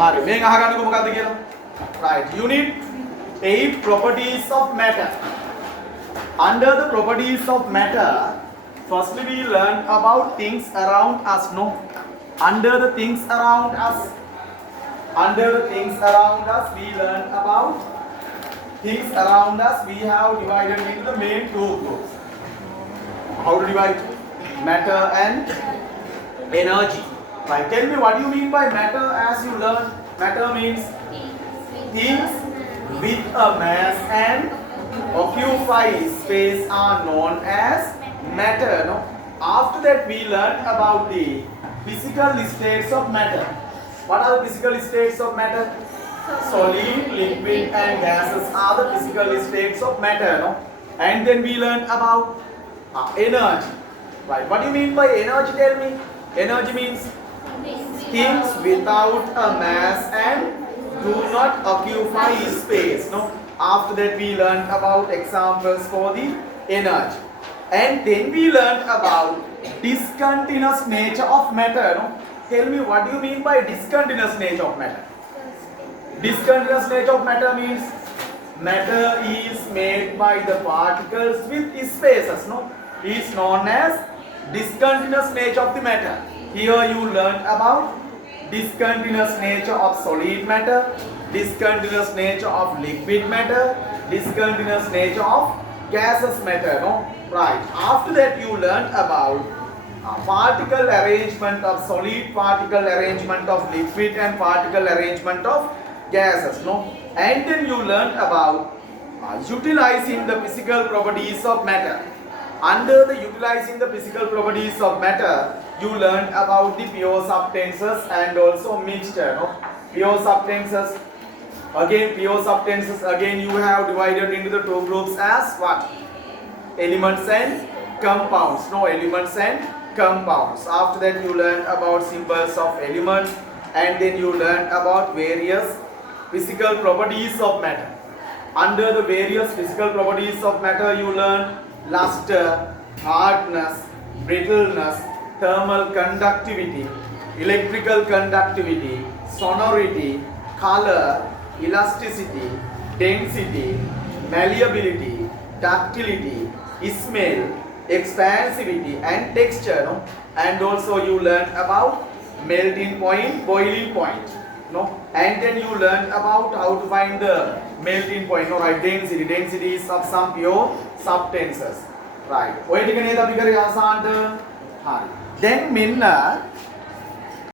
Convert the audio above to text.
හරි මේක අහගන්නකො මොකද්ද කියලා. Right. Unit 8 properties of matter. Under the properties of matter, firstly we learn about things around us. No. Under the things around us. Under the things around us, we learn about things around us. We have divided into the main two groups. How to divide? Matter and energy. Right. Tell me what you mean by matter as you learn. Matter means things with a mass and occupy space are known as matter. No? After that we learn about the physical states of matter. What are the physical states of matter? Solid, liquid and gases are the physical states of matter. No? And then we learn about energy. Right. What do you mean by energy? Tell me. Energy means things without a mass and do not occupy space. No? After that we learn about examples for the energy. And then we learn about discontinuous nature of matter. No? Tell me what do you mean by discontinuous nature of matter? Discontinuous nature of matter means matter is made by the particles with spaces. No? It is known as discontinuous nature of the matter. Here you learn about discontinuous nature of solid matter, discontinuous nature of liquid matter, discontinuous nature of gaseous matter. No? Right. After that you learn about particle arrangement of solid, particle arrangement of liquid and particle arrangement of gases. No? And then you learn about utilizing the physical properties of matter. Under the utilizing the physical properties of matter, you learn about the pure substances and also mixture. No? Pure substances. Again pure substances again you have divided into the two groups as what? Elements and compounds. No, elements and compounds. After that you learn about symbols of elements and then you learn about various physical properties of matter. Under the various physical properties of matter you learn luster, hardness, brittleness, thermal conductivity, electrical conductivity, sonority, color, elasticity, density, malleability, ductility, smell, expansivity and texture. No? And also you learn about melting point, boiling point. No? And then you learn about how to find the melting point. No? Right? Density. Density is of some pure substances. Right. ඔය ටික නේද අපි කරේ අවසානට. හරි. දැන් මෙන්න